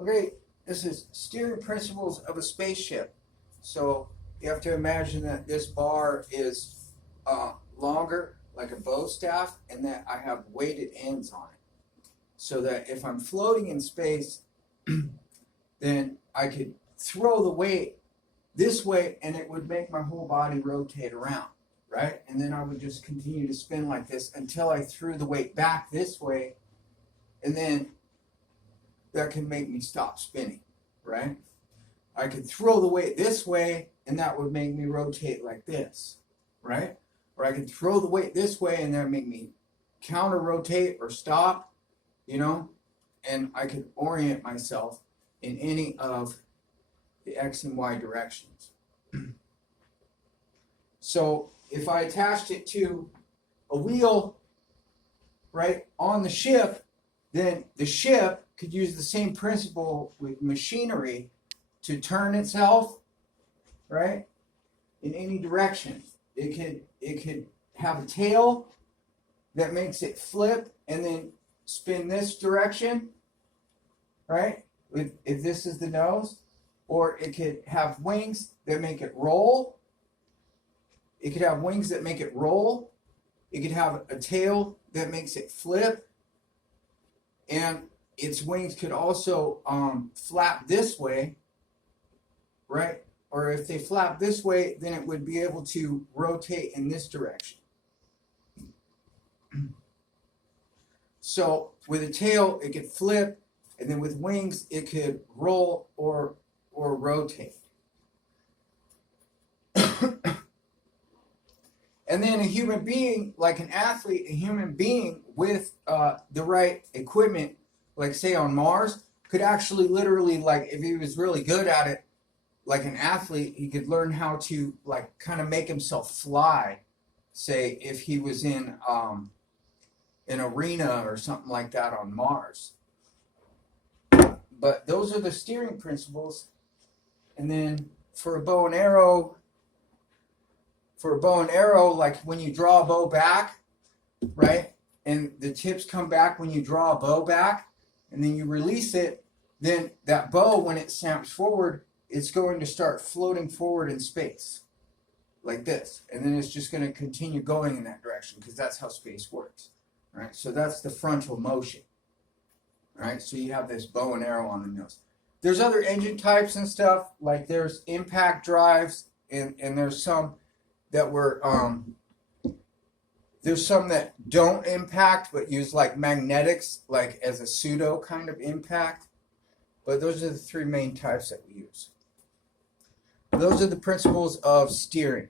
Okay, this is steering principles of a spaceship. So you have to imagine that this bar is longer, like a bow staff, and that I have weighted ends on it. So that if I'm floating in space, then I could throw the weight this way and it would make my whole body rotate around, right? And then I would just continue to spin like this until I threw the weight back this way, and then that can make me stop spinning, right? I could throw the weight this way and that would make me rotate like this, right? Or I could throw the weight this way and that would make me counter rotate or stop, and I could orient myself in any of the X and Y directions. So if I attached it to a wheel, right, on the ship, then the ship could use the same principle with machinery to turn itself, right, in any direction. It could have a tail that makes it flip and then spin this direction, right? If this is the nose, or it could have wings that make it roll. It could have wings that make it roll. It could have a tail that makes it flip. And its wings could also flap this way, right? Or if they flap this way, then it would be able to rotate in this direction. So with a tail, it could flip, and then with wings, it could roll or rotate. And then a human being, like an athlete, a human being with the right equipment, like say on Mars, could actually literally, like if he was really good at it, like an athlete, he could learn how to like kind of make himself fly, say if he was in an arena or something like that on Mars. But those are the steering principles. And then for a bow and arrow, like when you draw a bow back, right? And the tips come back when you draw a bow back, and then you release it, then that bow, when it snaps forward, it's going to start floating forward in space, like this. And then it's just going to continue going in that direction, because that's how space works, right? So that's the frontal motion, right? So you have this bow and arrow on the nose. There's other engine types and stuff, like there's impact drives, and there's some that were, there's some that don't impact, but use like magnetics, like as a pseudo kind of impact. But those are the three main types that we use. Those are the principles of steering.